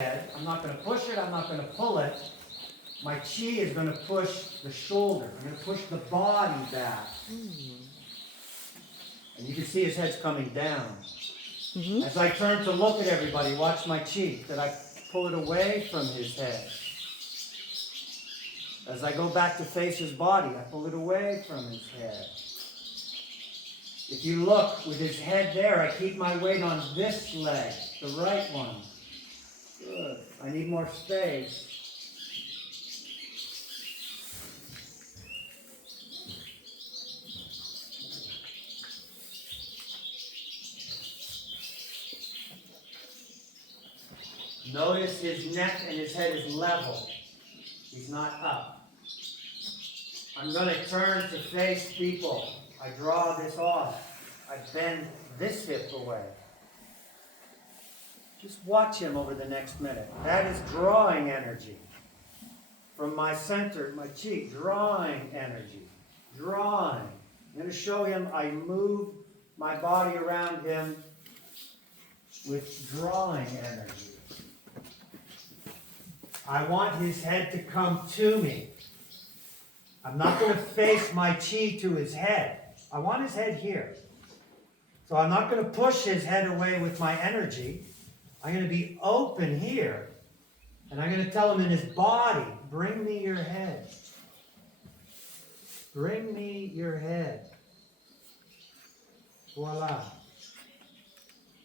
I'm not going to push it, I'm not going to pull it. My chi is going to push the shoulder. I'm going to push the body back. And you can see his head's coming down. As I turn to look at everybody, watch my chi. That I pull it away from his head. As I go back to face his body, I pull it away from his head. If you look with his head there, I keep my weight on this leg, the right one. Good. I need more space. Notice his neck and his head is level. He's not up. I'm going to turn to face people. I draw this off. I bend this hip away. Just watch him over the next minute. That is drawing energy. From my center, my cheek, drawing energy. Drawing. I'm going to show him I move my body around him with drawing energy. I want his head to come to me. I'm not going to face my chi to his head. I want his head here. So I'm not going to push his head away with my energy. I'm going to be open here. And I'm going to tell him in his body, bring me your head. Bring me your head. Voila.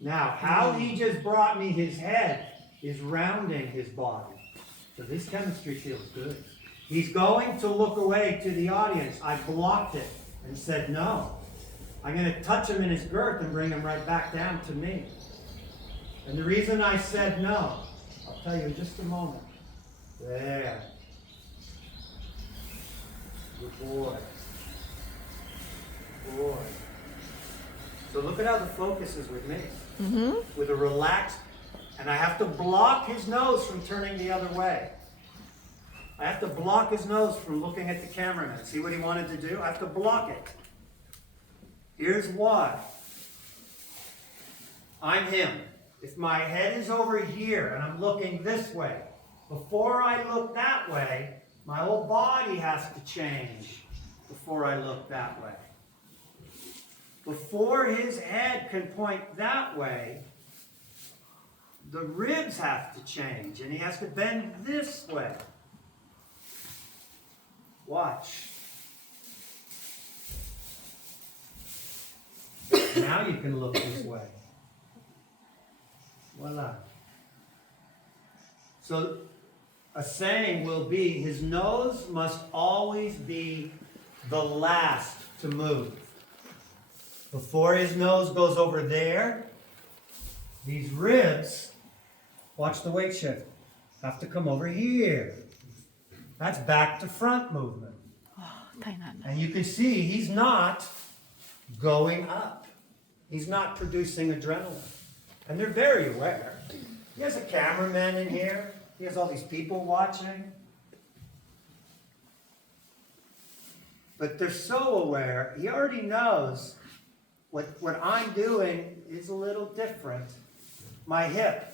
Now, how he just brought me his head is rounding his body. So this chemistry feels good. He's going to look away to the audience. I blocked it and said no. I'm going to touch him in his girth and bring him right back down to me. And the reason I said no, I'll tell you in just a moment. There. Good boy. Good boy. So look at how the focus is with me. With a relaxed, and I have to block his nose from turning the other way. I have to block his nose from looking at the cameraman. See what he wanted to do? I have to block it. Here's why. I'm him. If my head is over here and I'm looking this way, before I look that way, my whole body has to change before I look that way. Before his head can point that way, the ribs have to change, and he has to bend this way. Watch. Now you can look this way. Voila. So a saying will be, his nose must always be the last to move. Before his nose goes over there, these ribs, watch the weight shift, have to come over here. That's back to front movement. And you can see he's not going up. He's not producing adrenaline. And they're very aware. He has a cameraman in here. He has all these people watching. But they're so aware, he already knows what I'm doing is a little different. My hip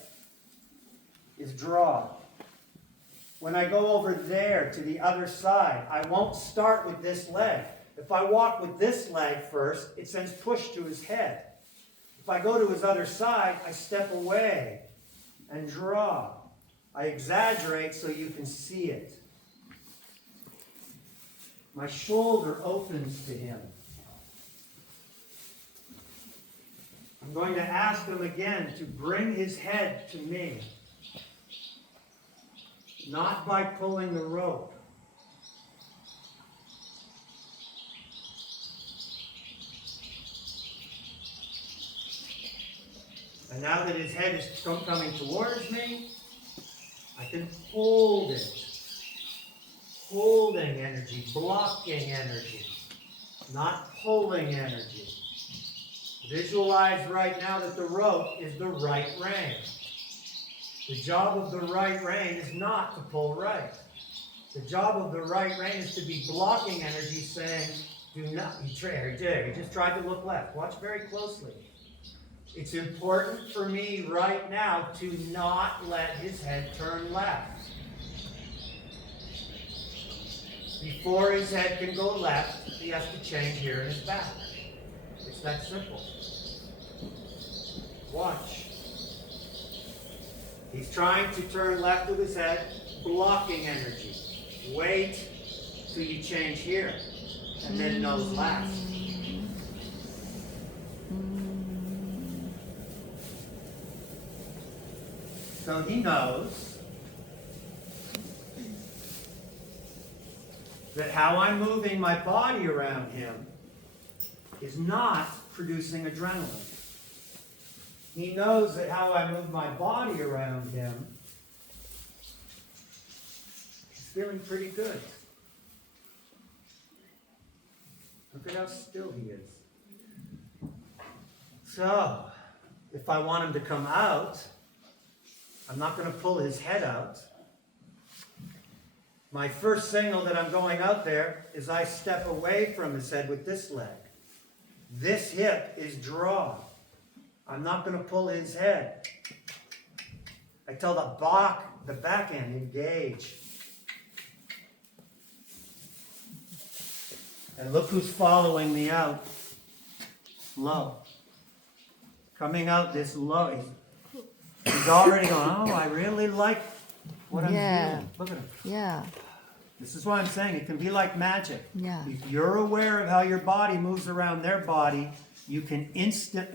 is drawn. When I go over there to the other side, I won't start with this leg. If I walk with this leg first, it sends push to his head. If I go to his other side, I step away and draw. I exaggerate so you can see it. My shoulder opens to him. I'm going to ask him again to bring his head to me. Not by pulling the rope. And now that his head is coming towards me, I can hold it. Holding energy, blocking energy, not pulling energy. Visualize right now that the rope is the right rein. The job of the right rein is not to pull right. The job of the right rein is to be blocking energy, saying, do not, he just tried to look left. Watch very closely. It's important for me right now to not let his head turn left. Before his head can go left, he has to change here in his back. It's that simple. Watch. He's trying to turn left with his head, blocking energy. Wait till you change here, and then nose last. So he knows that how I'm moving my body around him is not producing adrenaline. He knows that how I move my body around him is feeling pretty good. Look at how still he is. So, if I want him to come out, I'm not going to pull his head out. My first signal that I'm going out there is I step away from his head with this leg. This hip is drawn. I'm not going to pull his head. I tell the back end, engage. And look who's following me out. Low. Coming out this low. He's already going, oh, I really like what I'm doing. Look at him. Yeah. This is what I'm saying. It can be like magic. Yeah. If you're aware of how your body moves around their body, you can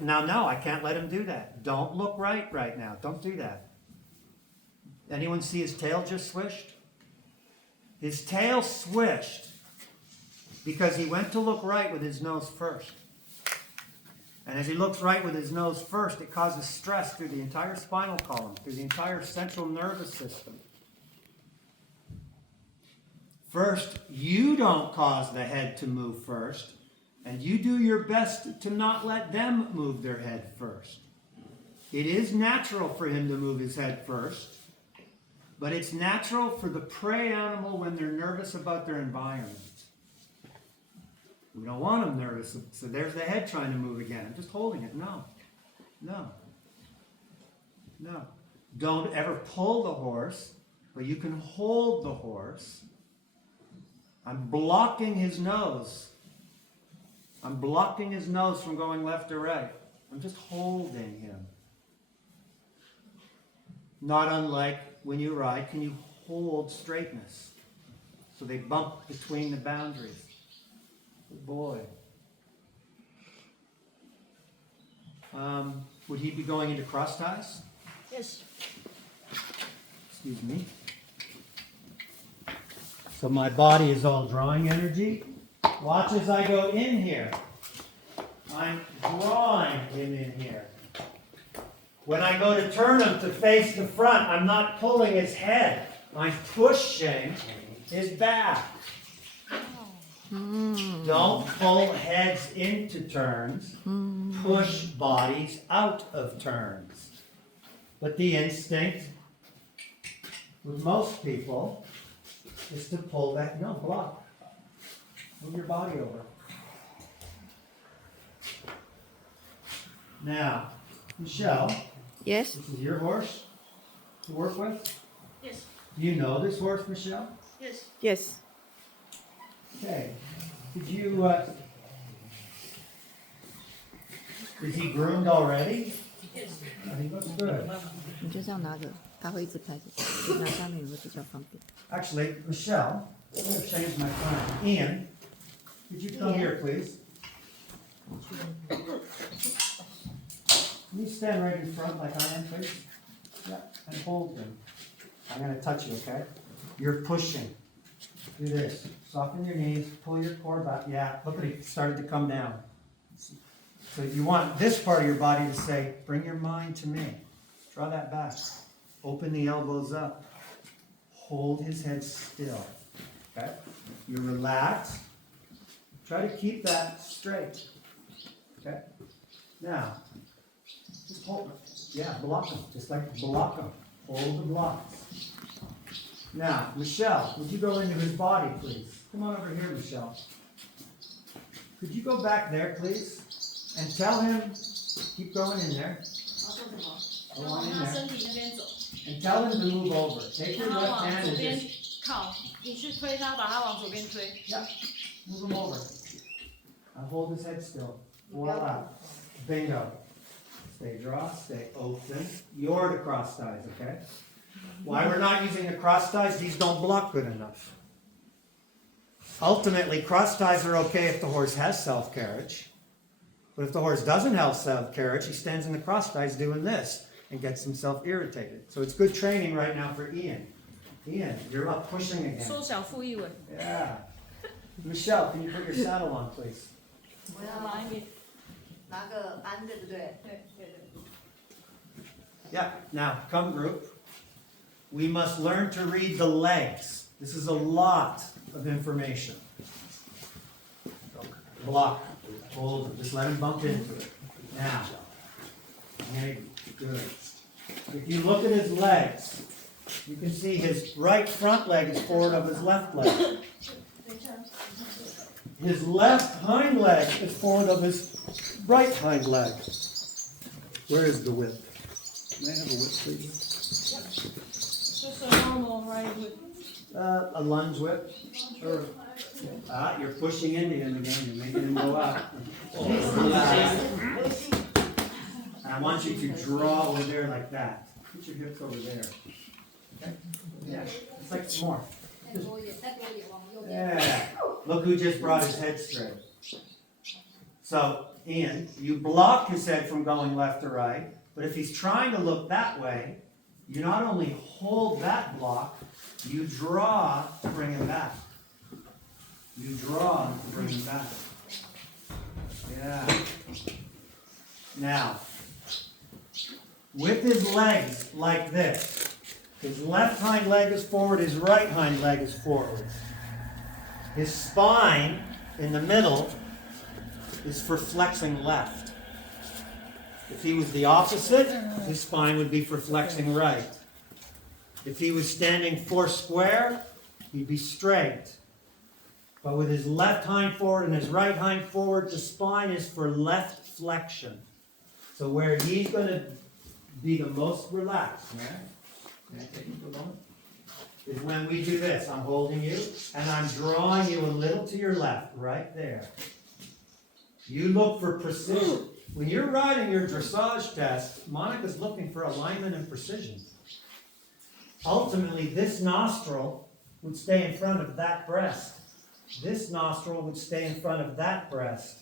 Now, no, I can't let him do that. Don't look right now. Don't do that. Anyone see his tail just swished? His tail swished because he went to look right with his nose first. And as he looks right with his nose first, it causes stress through the entire spinal column, through the entire central nervous system. First, you don't cause the head to move first, and you do your best to not let them move their head first. It is natural for him to move his head first, but it's natural for the prey animal when they're nervous about their environment. We don't want them nervous, so there's the head trying to move again. I'm just holding it. No. Don't ever pull the horse, but you can hold the horse. I'm blocking his nose. I'm blocking his nose from going left or right. I'm just holding him. Not unlike when you ride, can you hold straightness? So they bump between the boundaries. Good boy. Would he be going into cross ties? Yes. Excuse me. So my body is all drawing energy. Watch as I go in here. I'm drawing him in here. When I go to turn him to face the front, I'm not pulling his head. I'm pushing his back. Don't pull heads into turns. Push bodies out of turns. But the instinct with most people is to pull that. No, block. Move your body over. Now, Michelle. Yes. This is your horse to work with? Yes. Do you know this horse, Michelle? Yes. Yes. Okay. Did you, is he groomed already? Yes. I think that's good. 你就这样拿着，它会一直拍着，你拿下面也会比较方便。 Actually, Michelle, I'm going to change my plan. Ian, could you come here, please? Can you stand right in front like I am, please? Yeah, and hold him. I'm going to touch you, okay? You're pushing. Do this. Soften your knees, pull your core back. Yeah, look at it, started to come down. So you want this part of your body to say, bring your mind to me. Draw that back. Open the elbows up. Hold his head still. Okay? You relax. Try to keep that straight. Okay? Now, just hold it. Yeah, block him. Just like block him. Hold the blocks. Now, Michelle, would you go into his body, please? Come on over here, Michelle. Could you go back there, please? And tell him Keep going in there. 然后做什么？ Go 往 on in 他 there. 身体那边走， And tell him to move over. Take 让 your 他 left 往 hand 左 and 边 just 靠，你去推他，把他往左边推。 yeah, move him over. Now hold his head still. Voila. Bingo. Stay draw, stay open. You're the cross ties, okay? Why we're not using the cross ties? These don't block good enough. Ultimately, cross ties are okay if the horse has self-carriage. But if the horse doesn't have self-carriage, he stands in the cross ties doing this and gets himself irritated. So it's good training right now for Ian. Ian, you're up pushing again. 缩小腹一尾， Yeah. Michelle, can you put your saddle on, please? 我要拿一边。拿个鞍，对不对？对对对。 Yeah. Now, come group. We must learn to read the legs. This is a lot of information. Block. Hold it. Just let him bump into it. Now. Okay, good. If you look at his legs, you can see his right front leg is forward of his left leg. His left hind leg is forward of his right hind leg. Where is the whip? May I have a whip, please? Just a normal right whip. A lunge whip. Or, you're pushing into him again. You're making him go out. I want you to draw over there like that. Put your hips over there. Okay? Yeah. It's like some more. Yeah. Look who just brought his head straight. So, Ian, you block his head from going left to right, but if he's trying to look that way, you not only hold that block, you draw to bring him back. You draw to bring him back. Yeah. Now, with his legs like this, his left hind leg is forward, his right hind leg is forward. His spine in the middle is for flexing left. If he was the opposite, his spine would be for flexing right. If he was standing four square, he'd be straight. But with his left hind forward and his right hind forward, the spine is for left flexion. So where he's going to be the most relaxed, can I take you for a moment? Is when we do this. I'm holding you, and I'm drawing you a little to your left, right there. You look for precision. When you're riding your dressage test, Monica's looking for alignment and precision. Ultimately, this nostril would stay in front of that breast. This nostril would stay in front of that breast.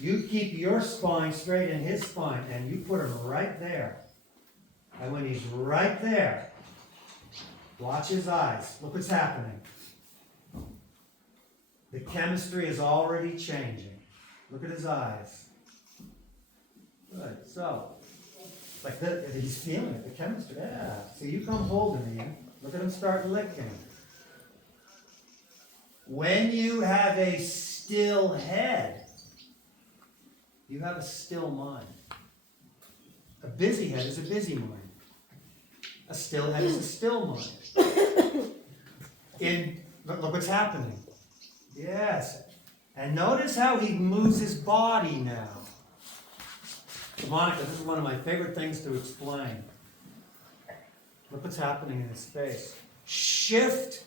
You keep your spine straight in his spine, and you put him right there. And when he's right there, watch his eyes. Look what's happening. The chemistry is already changing. Look at his eyes. Good. So, like he's feeling it, the chemistry. Yeah. So you come hold him, Ian. Look at him start licking. When you have a still head, you have a still mind. A busy head is a busy mind. A still head is a still mind. Look what's happening. Yes. And notice how he moves his body now. Monica, this is one of my favorite things to explain. Look what's happening in his face. Shift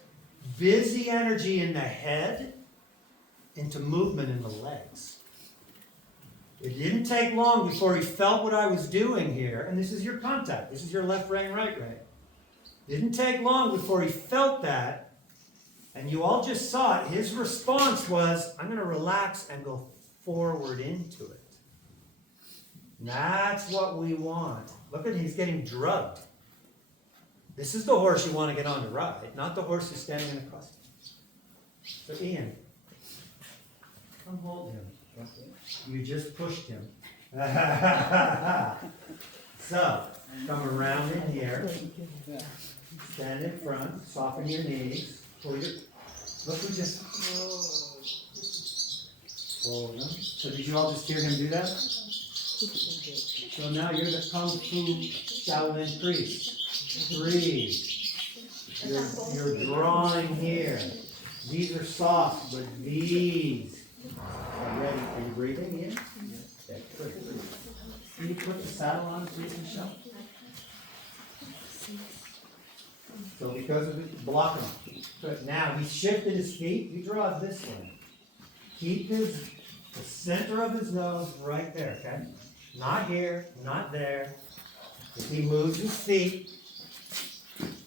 busy energy in the head into movement in the legs. It didn't take long before he felt what I was doing here, and this is your contact. This is your left rein, right rein. Didn't take long before he felt that, and you all just saw it. His response was, I'm going to relax and go forward into it. That's what we want. Look at him, he's getting drugged. This is the horse you want to get on to ride, not the horse who's standing across. So Ian, come hold him. You just pushed him. So, come around in here. Stand in front. Soften your knees. Pull your. Look who just. Hold him. So did you all just hear him do that? So now you're the Kung Fu Shaolin priest. Breathe. You're drawing here. These are soft, but these are ready. Are you breathing in? Okay, good. Can you put the saddle on, please, Michelle? So because of it, blocking him. Good. Now, he shifted his feet. He draws this way. Keep the center of his nose right there, okay? Not here, not there. If he moves his feet,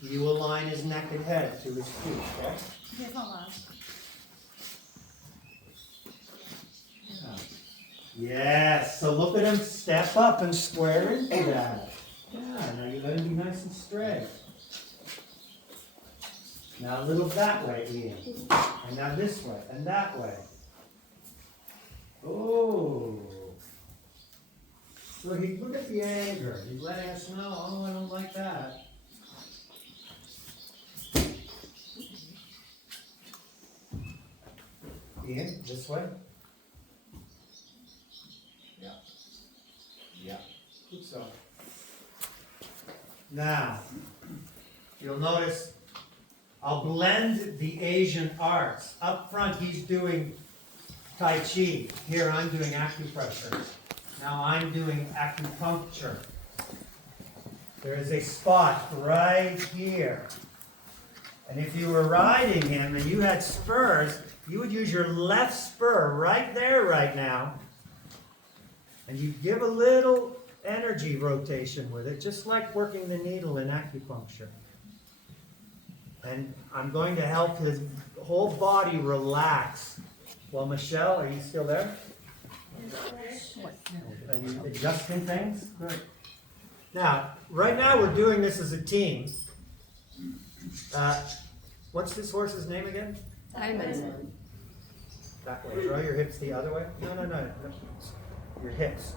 you align his neck and head to his feet, okay? 可以放吗？ Yes, so look at him step up and square into that. Yeah, now you let him be nice and straight. Now a little that way, Ian. And now this way, and that way. Oh. So look at the anger. He's letting us know, oh, I don't like that. Ian, this way. Yeah, good so. Now, you'll notice I'll blend the Asian arts. Up front, he's doing Tai Chi. Here, I'm doing acupressure. Now I'm doing acupuncture. There is a spot right here. And if you were riding him and you had spurs, you would use your left spur right there right now. And you give a little energy rotation with it, just like working the needle in acupuncture. And I'm going to help his whole body relax. Well, Michelle, are you still there? Are you adjusting things? Good. Now, right now we're doing this as a team. What's this horse's name again? Diamond. That way. Draw your hips the other way. No. Your hips.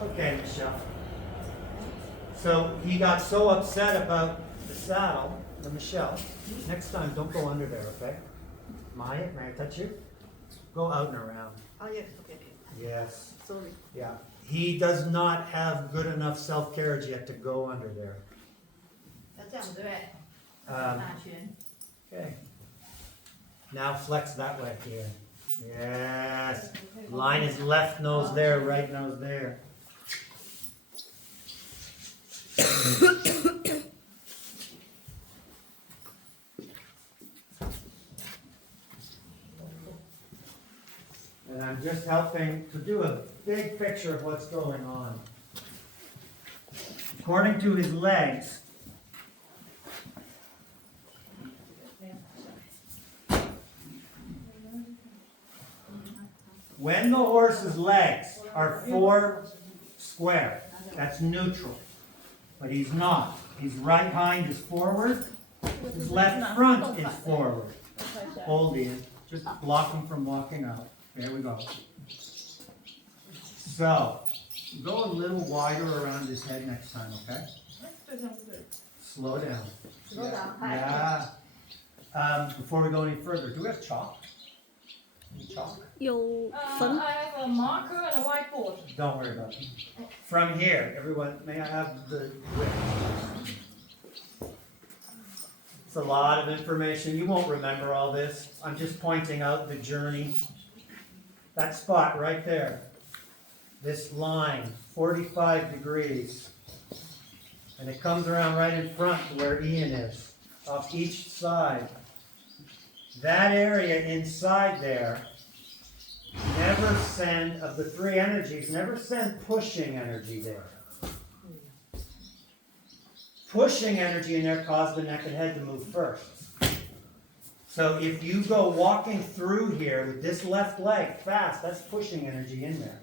Okay, Michelle. So he got so upset about the saddle, Michelle. Next time, don't go under there, okay? Maya, may I touch you? Go out and around. Oh yeah, okay. Yes. Sorry. Yeah. He does not have good enough self-carriage yet to go under there. 要这样对不对？ Um, 打拳。 okay. Now flex that way here. Yes. Line his left nose there, right nose there. And I'm just helping to do a big picture of what's going on. According to his legs, when the horse's legs are 4 square, that's neutral. But he's not. His right hind is forward, his left front is forward. Hold in, just block him from walking out. There we go. So, go a little wider around his head next time, okay? Slow down. Yeah. Before we go any further, do we have chalk? Any chalk? 有粉 I have a marker and a whiteboard. Don't worry about it. From here, everyone, may I have the width? It's a lot of information. You won't remember all this. I'm just pointing out the journey. That spot right there. This line, 45 degrees. And it comes around right in front to where Ian is, off each side. That area inside there, never send, of the 3 energies, never send pushing energy there. Pushing energy in there caused the neck and head to move first. So if you go walking through here with this left leg fast, that's pushing energy in there.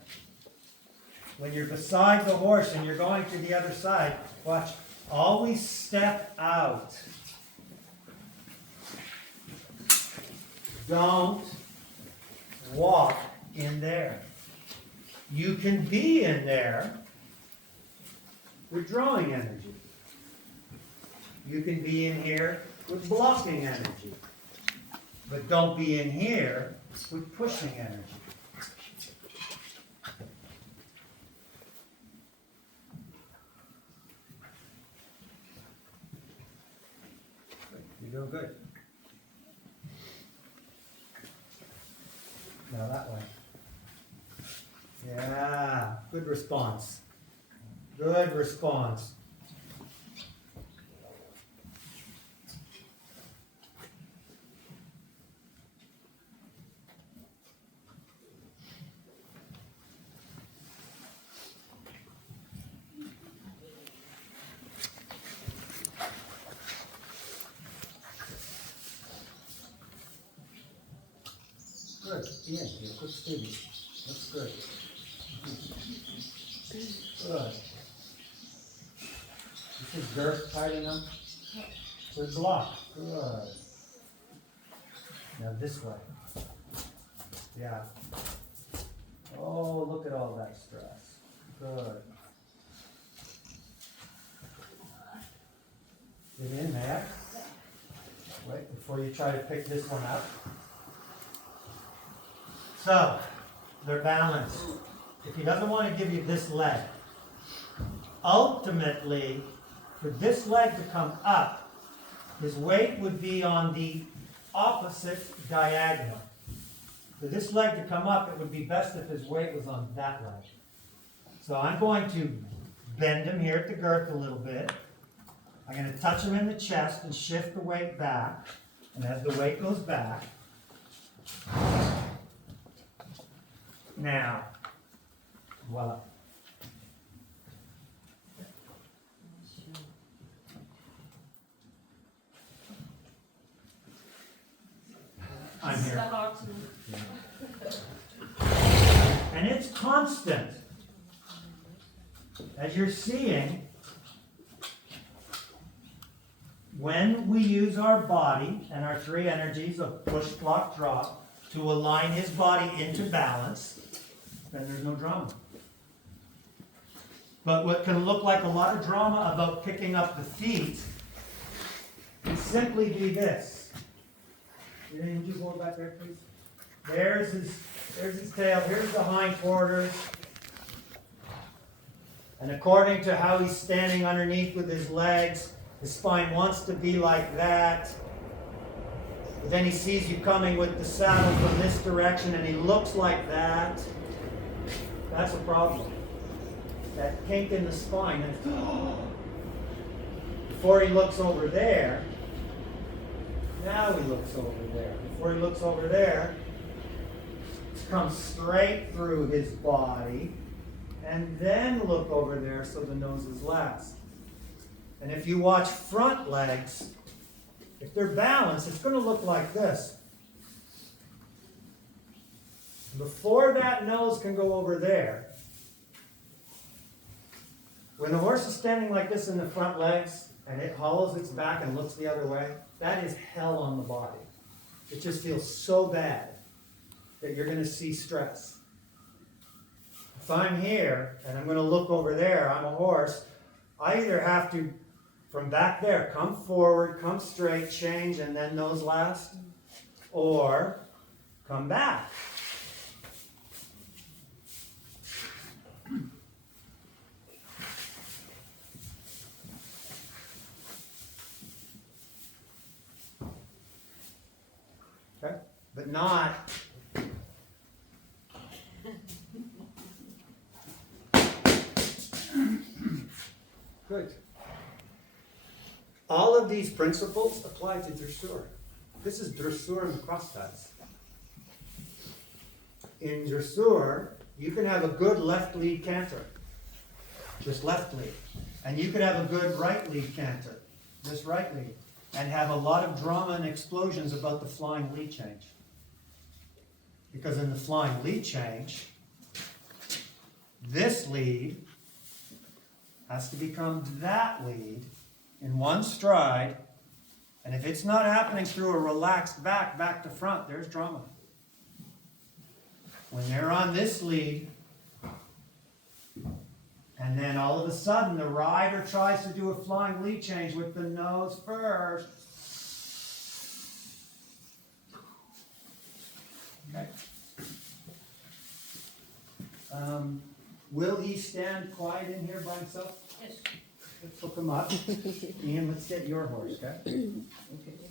When you're beside the horse and you're going to the other side, watch, always step out. Don't walk in there. You can be in there with drawing energy. You can be in here with blocking energy. But don't be in here with pushing energy. You're doing good. Now that way. Yeah, good response. Good response. Good. Yeah, you're a good student. Looks good. Good. Is his girth tight enough? Good block. Good. Now this way. Yeah. Oh, look at all that stress. Good. Get in there. Wait, before you try to pick this one up. So, they're balanced. If he doesn't want to give you this leg, ultimately, for this leg to come up, his weight would be on the opposite diagonal. For this leg to come up, it would be best if his weight was on that leg. So I'm going to bend him here at the girth a little bit. I'm going to touch him in the chest and shift the weight back. And as the weight goes back, now, voila. I'm here. And it's constant. As you're seeing, when we use our body and our three energies of push, block, drop to align his body into balance, then there's no drama. But what can look like a lot of drama about picking up the feet can simply be this. Would you go back there, please? There's his tail. Here's the hindquarters. And according to how he's standing underneath with his legs, his spine wants to be like that. But then he sees you coming with the saddle from this direction and he looks like that. That's a problem. That kink in the spine. And before he looks over there, now he looks over there. Before he looks over there, it's come straight through his body, and then look over there so the nose is last. And if you watch front legs, if they're balanced, it's going to look like this. Before that nose can go over there, when the horse is standing like this in the front legs, and it hollows its back and looks the other way, that is hell on the body. It just feels so bad that you're going to see stress. If I'm here and I'm going to look over there, I'm a horse, I either have to, from back there, come forward, come straight, change, and then nose last, or come back. Okay? But not good. All of these principles apply to dressur. This is dressur and crosscuts. In dressur, you can have a good left lead canter, just left lead. And you could have a good right lead canter, just right lead. And have a lot of drama and explosions about the flying lead change. Because in the flying lead change, this lead has to become that lead in one stride, and if it's not happening through a relaxed back to front, there's drama. When they're on this lead, and then all of a sudden the rider tries to do a flying lead change with the nose first. Okay. Will he stand quiet in here by himself? Yes. Let's hook him up. Ian, let's get your horse, okay?